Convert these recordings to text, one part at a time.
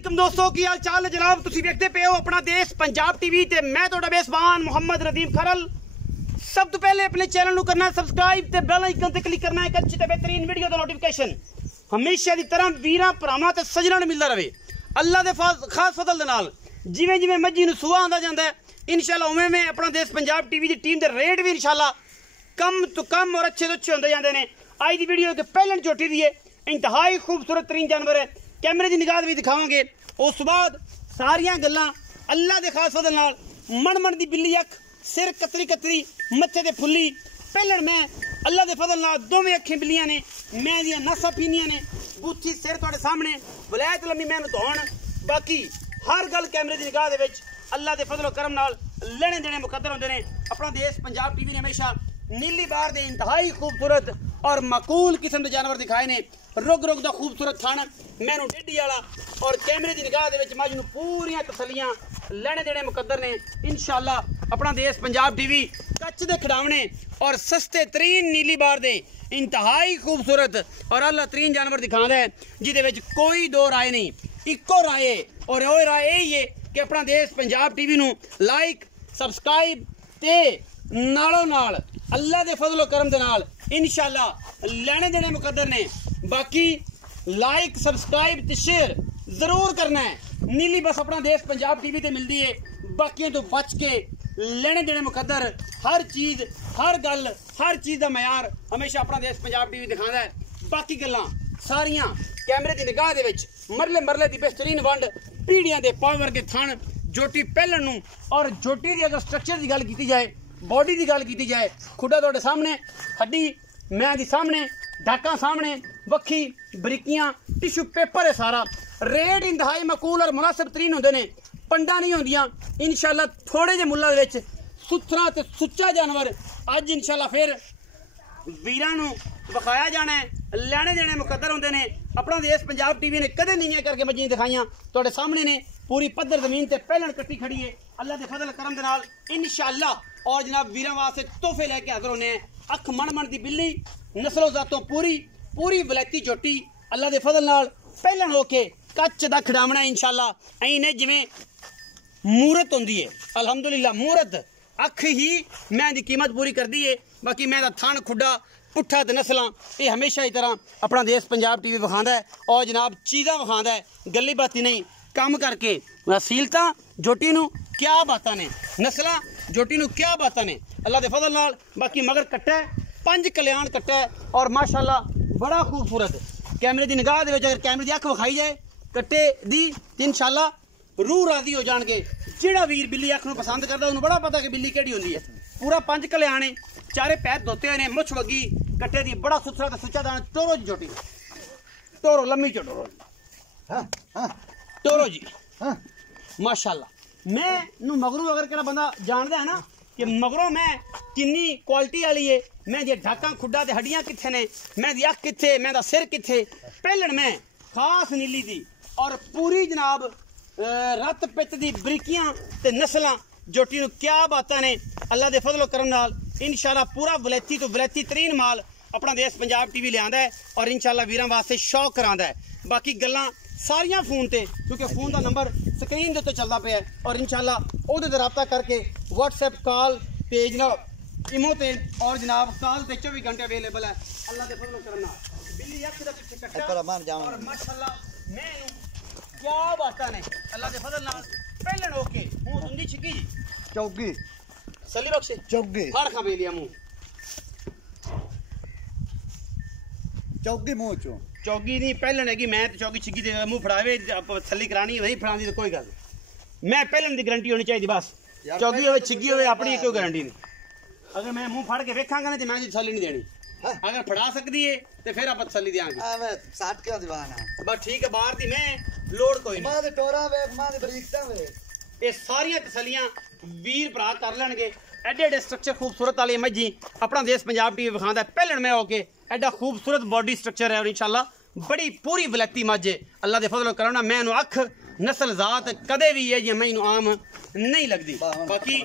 वालेकुम दोस्तों की हाल चाल है जनाब। तुसी देखते पे हो अपना देश पंजाब टीवी ते मैं तोड़ा मेजबान मोहम्मद रदीम खरल। सब तो पहले अपने चैनल को करना सब्सक्राइब ते बेल आइकन ते क्लिक करना है अच्छी ते बेहतरीन वीडियो दा नोटिफिकेशन हमेशा दी तरह वीरां भरावां ते सजणां मिलदा रहे अल्लाह दे खास फजल दे नाल। जिवें जिवें मज्जी नूं सुआ आंदा जांदा है इंशाअल्लाह उवें में अपना देश पंजाब टीवी दी टीम दे रेट भी इंशाअल्लाह कम तो कम और अच्छे तो अच्छे होंदे जांदे ने। आज दी वीडियो के पहले चोटी दी है इंतहाई खूबसूरत तरीन जानवर है, कैमरे की निगाह भी दिखावांगे। उस बाद सारियां गल्लां अल्लाह दे खास फजल नाल मन मन दी बिल्ली अख सिर कतरी कतरी मत्थे ते फुल्ली पहलण मैं अल्लाह दे फजल नाल दोवें अखें बिल्लियां ने मैं दियां नसां पीनियां ने बूथी सिर तुहाडे सामने वलायत लम्मी मैं धौण बाकी हर गल कैमरे की निगाह दे विच अल्लाह दे फजल करम नाल लेने देने मुकद्दर होंदे ने। अपना देश पंजाब टीवी ने हमेशा नीली बार दे इंतहाई खूबसूरत और मकूल किस्म के जानवर दिखाए ने। रुग रुग दा खूबसूरत थाना मैनू टेडी वाला और कैमरे की निगाह दे विच मज नूं पूरियां तसलियां लेने देने मुकद्दर ने इंशाअल्लाह। अपना देश पंजाब टीवी कच्च दे खिडावने और सस्ते तरीन नीली बार दे इंतहाई खूबसूरत और अल्लाह तरीन जानवर दिखांदा है जिहदे विच कोई दो राय नहीं, इक्को राय है और ओह राय यही है कि अपना देश पंजाब टीवी नूं लाइक सबसक्राइब ते नालों नाल अल्लाह दे फजलो करम दे नाल इंशाअल्लाह लेने देने मुकद्दर ने। बाकी लाइक सबसक्राइब ते शेयर जरूर करना है। नीली बस अपना देश पंजाब टीवी ते मिलती है, बाकियों तो बच के लेने देने मुकद्दर हर चीज़ हर गल हर चीज़ का मयार हमेशा अपना देश पंजाब टीवी दिखाता है। बाकी गल्लां सारियां कैमरे की निगाह दे विच मरले मरले की बेहतरीन वंड पीढ़ियां दे पावर वर्गे थण जोटी पहलण नूं और जोटी की अगर स्ट्रक्चर की गल की जाए बॉडी की गल की जाए खुडा तुहाडे सामने हड्डी मैं दी सामने डाका सामने वक्खी बरीकियां टिशू पेपर है सारा रेट इंतहाई मकूल और मुनासिब तरीन होंदे ने। पंडा नहीं होंदियां इंशाअल्लाह थोड़े जे मुल्लां दे विच सुथरा ते सुच्चा जानवर अज इंशाअल्लाह फिर वीरां नूं विखाया जाना है लेने देने मुकद्दर होंदे ने। अपना देश पंजाब टीवी ने कदे नीवियां करके मज्जी दिखाइयां तुहाडे सामने ने पूरी पद्धर जमीन ते पहलण कट्टी खड़ी है अल्लाह दे फजल करम दे नाल इंशाअल्लाह। और जनाब वीरां वास्ते तोहफे लैके हाजिर होने अख मन मन दी बिल्ली नस्लो जातों पूरी पूरी वलैती चोटी अल्लाह दे फजल नाल पहलण होके कच्च दा खिडावना इंशाअल्लाह। ऐ ने जिवें मूरत होंदी है अल्हम्दुलिल्लाह मूरत अख ही मैं दी कीमत पूरी करदी है। बाकी मैं दा थण खुडा पुट्ठा ते नस्लां ये हमेशा ही तरह अपना देश पंजाब टीवी विखांदा है और जनाब चीज़ां विखांदा है गल्ली बाती नहीं काम करके असीलतां जोटी नूं क्या बातां ने नस्लां जोटी नूं क्या बातां ने अल्लाह दे फजल नाल। बाकी मगर कट्टा है 5 कल्याण कट्टा है और माशाअल्लाह बड़ा खूबसूरत कैमरे की निगाह दे विच अगर कैमरे की अख विखाई जाए कट्टे दी इंशाअल्लाह रूह राजी हो जाएंगे। जिहड़ा वीर बिल्ली अख नूं पसंद करदा उन्होंने बड़ा पता कि बिल्ली किहड़ी होंदी है। पूरा 5 कल्याण है चारे पैर धोते हुए ने मुछ वगी कट्टे दी बड़ा सुथरा ते सुच्चा दाना टोरो जी जोटी टोरो लम्मी टोरो टोरो जी माशाअल्लाह। मैं नूं मगरू अगर केड़ा बंदा जानदा है ना कि मगरों मैं किन्नी क्वालिटी वाली है मैं दी ढाकां खुड्डा ते हड्डियां कित्थे ने मैं दी अख कित्थे मैं दा सिर कित्थे पहलण मैं खास नीली दी और पूरी जनाब रत पित्त दी बरीकियां ते नस्लां जोटी नूं क्या बातां ने अल्लाह दे फजलो करम नाल इंशाअल्लाह। पूरा वलैती तो वलैती तरीन माल अपना देश पंजाब टीवी लियांदा है और इंशाअल्लाह वीरां वास्ते शौक करांदा है। बाकी गल्लां सारियां फोन ते क्योंकि फोन का नंबर स्क्रीन के उत्ते चलता पे है और इंशाअल्लाह उहदे ते रब्ता करके व्हाट्सएप कॉल ते जनाब इमो ते और जनाब कॉल ते 24 घंटे अवेलेबल है अल्लाह दे फजल करम नाल। बिल्ली अख दा पिछे कट्टा और माशाअल्लाह मैं क्या बातां ने अल्लाह दे फजल नाल पहलण होके हूं दुंदी छिकी जी चौकी सली बख्शे चौकी फड़ खा बेलिया मुंह चौकी मुंह चो चौकी नहीं पहलण है कि मैं तो चौकी छिकी दे मुंह फड़ावे थली करानी वही फड़ानी तो कोई गल मैं पहलण की गारंटी होनी चाहिए बस चौकी हो छिकी हो अपनी कोई गारंटी नहीं। अगर मैं मुंह फड़ के वेखांगा तो मैं तसली नहीं देनी अगर फड़ा सकती है तो फिर आप तसली देंगे साठ क्यों दीवाना बस ठीक है बाहर दी मैं लोड़ कोई नहीं टोरा वेख मां दी बरीकतां वेख ये सारियां तसलियां वीर भरा कर लैणगे। एडे एडे स्ट्रक्चर खूबसूरत वाली मज्जी अपना देश पंजाब टीवी विखांदा पहलण में होके एडा खूबसूरत बॉडी स्ट्रक्चर है और इंशाअल्लाह बड़ी पूरी वलैती मज्ज है अल्लाह दे फजल करम मैं अख नस्ल जात कदे भी है जी मैं आम नहीं लगती। बाकी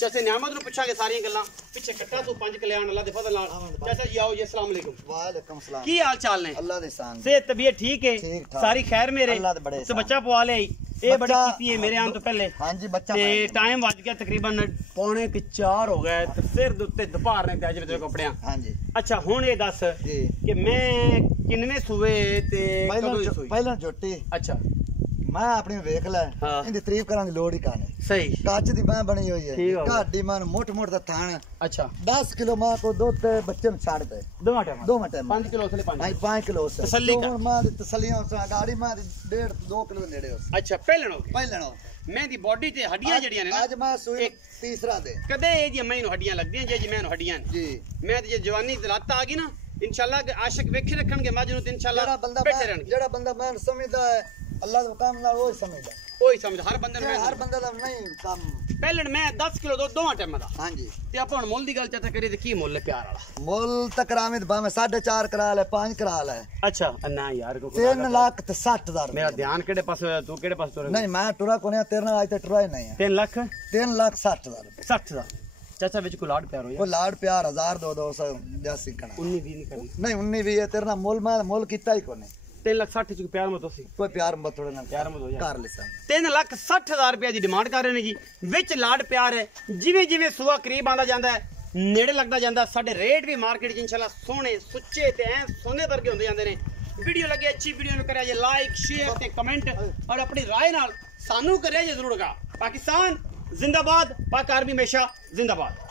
ਚਾਚੇ ਨਿਆਮਤ ਨੂੰ ਪੁੱਛਾਂਗੇ ਸਾਰੀਆਂ ਗੱਲਾਂ ਪਿੱਛੇ ਕੱਟਾ ਤੂੰ 5 ਕਲਿਆਣ ਅੱਲਾ ਦੇ ਫਜ਼ਲ ਨਾਲ ਚਾਚਾ ਜੀ ਆਓ ਜੀ अस्सलाम वालेकुम वालेकुम सलाम ਕੀ ਹਾਲ ਚਾਲ ਨੇ अल्लाह दे शान सेहत तबीयत ठीक है ठीक ठाक। सारी खैर मेरे अल्लाह दे बड़े तो बच्चा पवा ले ये बड़ी कीती है मेरे आने तो पहले हां जी बच्चा ਤੇ ਟਾਈਮ ਵੱਜ ਗਿਆ ਤਕਰੀਬਨ 3:45 ਹੋ ਗਏ ਤੇ ਸਿਰ ਦੇ ਉੱਤੇ ਦੁਪਹਿਰ ਨੇ ਤੇ ਅੱਜ ਤੇਰੇ ਕੱਪੜਿਆਂ हां जी ਅੱਛਾ ਹੁਣ ਇਹ ਦੱਸ जी ਕਿ ਮੈਂ ਕਿੰਨੇ ਸੂਏ ਤੇ ਕਦੋਂ ਦੀ ਸੂਈ ਪਹਿਲਾਂ ਜੋਟੀ ਅੱਛਾ ਮੈਂ ਆਪਣੀ ਵੇਖ ਲੈ ਹਾਂ। ਇਹਦੀ ਤਾਰੀਫ ਕਰਨ ਦੀ ਲੋੜ ਹੀ ਕਾਨੇ ਸਹੀ ਕੱਚ ਦੀ ਬਾਹ ਬਣੀ ਹੋਈ ਹੈ ਠੀਕ ਹੋ ਗਿਆ। ਘਾਡੀ ਮਾਨ ਮੋਟ ਮੋਟ ਦਾ ਥਾਣ ਅੱਛਾ 10 ਕਿਲੋ ਮਾਂ ਕੋ ਦੁੱਧ ਤੇ ਬੱਚੇ ਨੂੰ ਛੱਡ ਦੇ ਦੋਵਾਂ ਟਾਈਮ ਦੋ ਮਿੰਟ 5 ਕਿਲੋ ਥਲੇ 5 ਨਹੀਂ 5 ਕਿਲੋ ਸੇ ਤਸੱਲੀ ਕਰ। ਮਾਂ ਦੀ ਤਸੱਲੀਆਂ ਉਸ ਗਾੜੀ ਮਾਂ ਦੀ 1.5 2 ਕਿਲੋ ਦੇ ਨੇੜੇ ਉਸ ਅੱਛਾ ਪਹਿਲਣ ਹੋ ਗਈ ਪਹਿਲਾਂ ਮੈਂ ਦੀ ਬਾਡੀ ਤੇ ਹੱਡੀਆਂ ਜਿਹੜੀਆਂ ਨੇ ਨਾ ਅੱਜ ਮੈਂ ਸੂਈ ਇੱਕ- ਤੀਸਰਾ ਦੇ ਕਦੇ ਇਹ ਜੀ ਮੈਨੂੰ ਹੱਡੀਆਂ ਲੱਗਦੀਆਂ ਜੇ ਮੈਨੂੰ ਹੱਡੀਆਂ ਨੇ ਜੀ ਮੈਂ ਤੇ ਜੇ ਜਵਾਨੀ ਦੀ ਲੱਤ ਆ ਗਈ ਨਾ ਇਨਸ਼ਾਅੱਲਾ ਆਸ਼ਿਕ ਵੇਖੇ ਰੱਖਣਗੇ ਮੱਝ ਨੂੰ ਤੇ ਇਨਸ਼ਾਅੱਲਾ ਬੈਠੇ ਰਹਿਣਗੇ ਜਿਹੜਾ ਬੰਦਾ ਮੈਂ ਸਮਝਦਾ ਹੈ ਅੱਲਾਹ ਦੇ ਹੁਕਮ ਨਾਲ ਉਹ ਸਮਝਦਾ ਉਹੀ ਸਮਝ ਹਰ ਬੰਦੇ ਨੂੰ ਹਰ ਬੰਦੇ ਦਾ ਨਹੀਂ ਕੰਮ ਪਹਿਲਣ ਮੈਂ 10 ਕਿਲੋ ਦੁੱਧ ਦੋਵਾਂ ਟਾਈਮਾਂ ਦਾ ਹਾਂਜੀ ਤੇ ਆਪਾਂ ਹੁਣ ਮੁੱਲ ਦੀ ਗੱਲ ਚਾਹਤਾ ਕਰੀਏ ਤੇ ਕੀ ਮੁੱਲ ਹੈ ਪਿਆਰ ਵਾਲਾ ਮੁੱਲ ਤਕਰਾਮਿਤ ਭਾਵੇਂ 4.5 ਕਰਾ ਲੈ 5 ਕਰਾ ਲੈ ਅੱਛਾ ਨਾ ਯਾਰ 3 ਲੱਖ ਤੇ 60,000 ਮੇਰਾ ਧਿਆਨ ਕਿਹੜੇ ਪਾਸੇ ਹੋਇਆ ਤੂੰ ਕਿਹੜੇ ਪਾਸੇ ਤੁਰ ਨਹੀਂ ਮੈਂ ਟੁਰਾ ਕੋਨੇ ਤੇਰੇ ਨਾਲ ਅੱਜ ਤੇ ਟੁਰਾ ਹੀ ਨਹੀਂ ਹੈ 3 ਲੱਖ 3 ਲੱਖ 60,000 60 ਦਾ ਚਾਚਾ ਵਿੱਚ ਕੋਈ ਲਾੜ ਪਿਆਰ ਹੋ ਉਹ ਲਾੜ ਪਿਆਰ 1000 200 ਜਾਸੀ ਕਣਾ 19 20 ਨਹੀਂ ਕਰਨੀ ਨਹੀਂ 19 ਵੀ ਹੈ ਤੇਰੇ ਨਾਲ ਮੁੱਲ ਮੈਂ ਮੁੱਲ ਕੀਤਾ ਹੀ ਕੋਨੇ 3 ਲੱਖ 60 ਚ ਪਿਆਰ ਮਤ ਤੁਸੀਂ ਕੋਈ ਪਿਆਰ ਮਤ ਥੋੜੇ ਨਾਲ ਪਿਆਰ ਮਤ ਹੋ ਜਾ ਕਰ ਲਿਸਾਂ 3 ਲੱਖ 60,000 ਰੁਪਏ ਦੀ ਡਿਮਾਂਡ ਕਰ ਰਹੇ ਨੇ ਜੀ ਵਿੱਚ ਲਾੜ ਪਿਆਰ ਹੈ ਜਿਵੇਂ ਜਿਵੇਂ ਸੂਆ ਕਰੀਬ ਆਂਦਾ ਜਾਂਦਾ ਹੈ ਨੇੜੇ ਲੱਗਦਾ ਜਾਂਦਾ ਸਾਡੇ ਰੇਟ ਵੀ ਮਾਰਕੀਟ 'ਚ ਇਨਸ਼ਾਅੱਲਾ ਸੋਹਣੇ ਸੁੱਚੇ ਤੇ ਐ ਸੋਨੇ ਵਰਗੇ ਹੁੰਦੇ ਜਾਂਦੇ ਨੇ ਵੀਡੀਓ ਲੱਗੇ ਅੱਛੀ ਵੀਡੀਓ ਨੂੰ ਕਰਿਆ ਜੇ ਲਾਈਕ ਸ਼ੇਅਰ ਤੇ ਕਮੈਂਟ ਔਰ ਆਪਣੀ ਰਾਏ ਨਾਲ ਸਾਨੂੰ ਕਰਿਆ ਜੇ ਜ਼ਰੂਰ ਗਾ ਪਾਕਿਸਤਾਨ ਜ਼ਿੰਦਾਬਾਦ ਪਾਕ ਆਰਮੀ ਹਮੇਸ਼ਾ ਜ਼ਿੰਦਾਬਾਦ